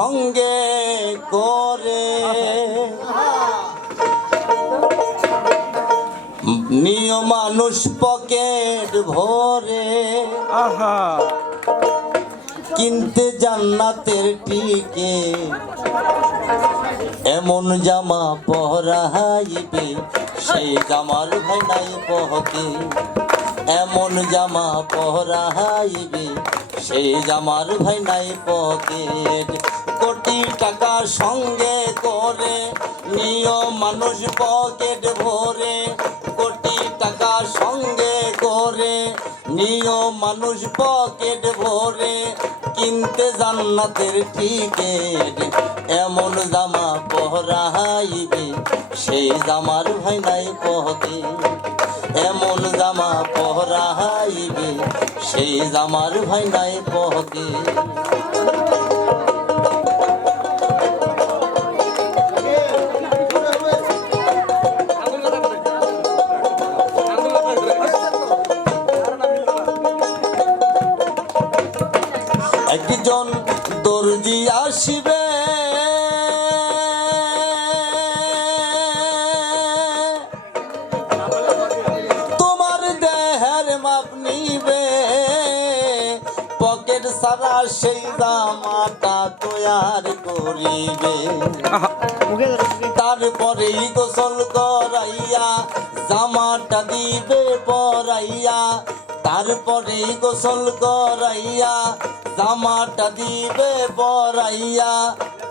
সঙ্গে করে নিয় মানুষ পকেট ভরে। আহা। কিনতে জান্নাতের টিকে। এমন জামা পরাইবে সেই জামার ভাই পহকে। এমন জামা পরাইবে সেই জামার ভাই নাই পকেট কোটি টাকা সঙ্গে করে নিয়ম মানুষ পকেট ভরে, কোটি টাকা সঙ্গে করে নিয়ম মানুষ পকেট ভরে, কিনতে জান্নাতের টিকেট। এমন জামা পহরাইবে সেই জামার ভাই নাই পহকে এমন জামা পহরাইবে সেই জামার ভাই নাই পহকে একজন দর্জি আসিবে তোমার দেহের মাপ নিবে পকেট সারা সেই জামাটা তৈয়ার করিবে। তারপরেই গোসল করাইয়া জামাটা দিবে পরাইয়া তারপরেই গোসল করাইয়া জামাটা দিবে বরাইয়া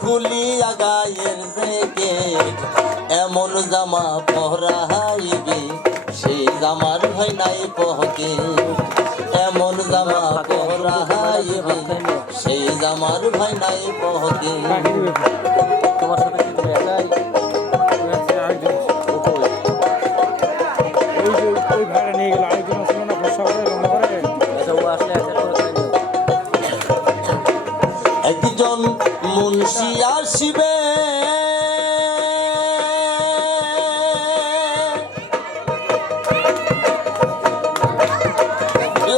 খুলিয়া গায়ের দেখে এমন জামা পরাইবে, সেই জামার ভাই নাই পহকে। এমন জামা পরাইবে, সেই জামার ভাই নাই পহকে? তোমার সাথে একজন মুন্সি আসিবে।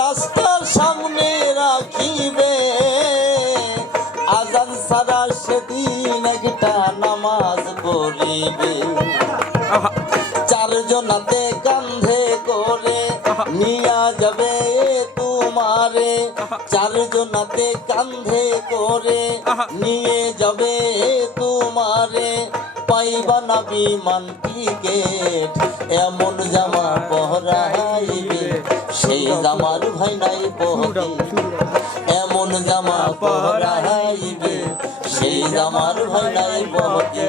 রাস্তার সামনে রাখিবে। আজান সারা সেদিন একটা নামাজ পড়িবে। চারজনাতে চারজনাতে কান্ধে করে নিয়ে যাবে তোমারে। পাইবা না বিমান টিকেট এমন জামা পহরাইবে সেই জামার ভাই নাই পহকে এমন জামা পহরাইবে সেই জামার ভাই নাই পহকে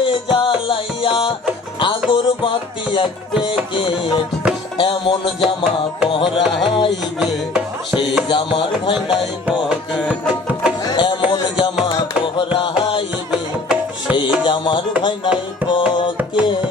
বাতি এক এমন জামা পহরাইবে সেই জামার ভাই নাই পকেট। এমন জামা পহরাইবে সেই জামার ভাই নাই পকেট।